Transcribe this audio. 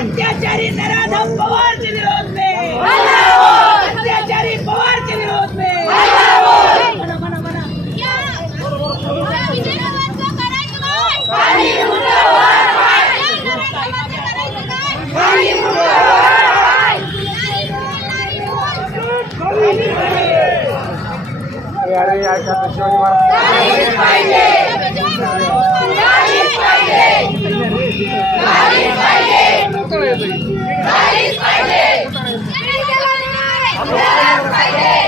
अत्याचारी नराधम पवार के विरोध में, अत्याचारी पवार के विरोध में पाहिजे